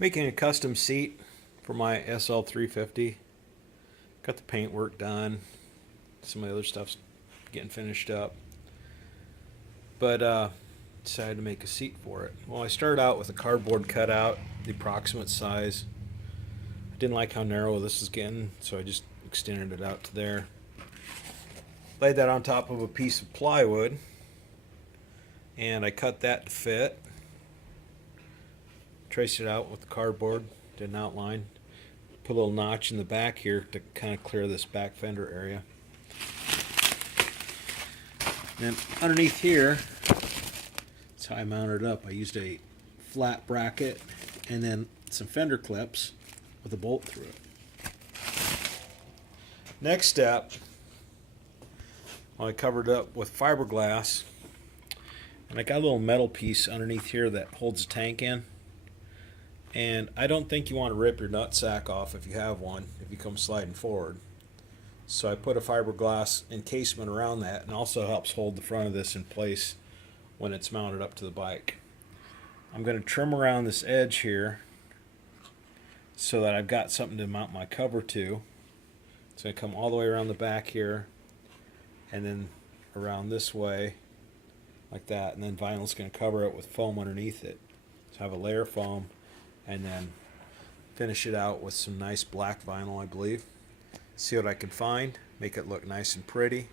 Making a custom seat for my SL350. Got the paint work done. Some of the other stuff's getting finished up. But decided to make a seat for it. Well, I started out with a cardboard cutout, the approximate size. I didn't like how narrow this is getting, so I just extended it out to there. Laid that on top of a piece of plywood, and I cut that to fit. Traced it out with the cardboard, did an outline. Put a little notch in the back here to kind of clear this back fender area. And underneath here, that's how I mounted it up. I used a flat bracket and then some fender clips with a bolt through it. Next step, I covered it up with fiberglass, and I got a little metal piece underneath here that holds the tank in. And I don't think you want to rip your nut sack off if you have one, if you come sliding forward. So I put a fiberglass encasement around that, and also helps hold the front of this in place when it's mounted up to the bike. I'm going to trim around this edge here so that I've got something to mount my cover to. So I come all the way around the back here, and then around this way, like that, and then vinyl's going to cover it with foam underneath it. So I have a layer of foam, and then finish it out with some nice black vinyl, I believe. See what I can find, make it look nice and pretty,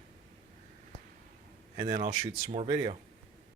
and then I'll shoot some more video.